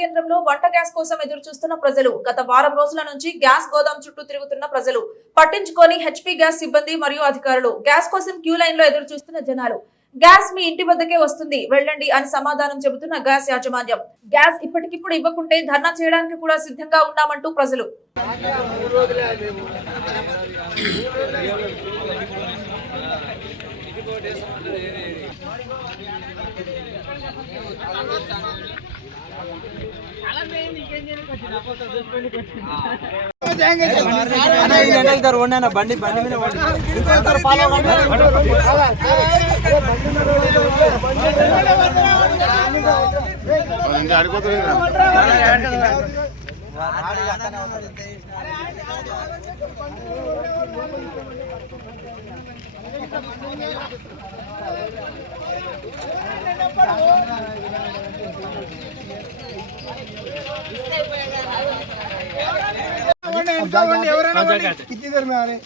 కేంద్రంలో వంట గ్యాస్ కోసం ఎదురు చూస్తున్న ప్రజలు. గత వారం రోజుల నుంచి గ్యాస్ గోదాం చుట్టూ తిరుగుతున్న ప్రజలు పట్టించుకొని హెచ్పీ గ్యాస్ సిబ్బంది మరియు అధికారులు గ్యాస్ కోసం క్యూ లైన్ లో ఎదురు చూస్తున్న జనాలు. గ్యాస్ మీ ఇంటి వద్దకే వస్తుంది, వెళ్ళండి అని సమాధానం చెబుతున్న గ్యాస్ యాజమాన్యం. గ్యాస్ ఇప్పటికిప్పుడు ఇవ్వకుంటే ధర్నా చేయడానికి కూడా సిద్ధంగా ఉన్నామంటూ ప్రజలు. బండి మీద कितनी देर में आ रहे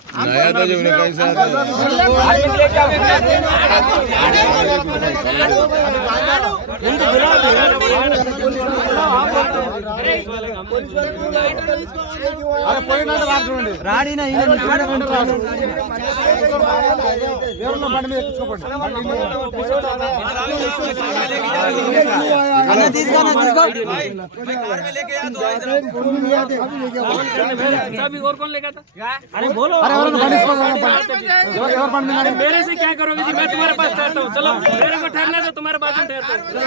రాడి और कौन लेगा था? अरे बोलो, मेरे से क्या करोगे जी? मैं तुम्हारे पास ठहरता हूँ, चलो मेरे को ठहरना तो तुम्हारे पास ठहरता हूँ।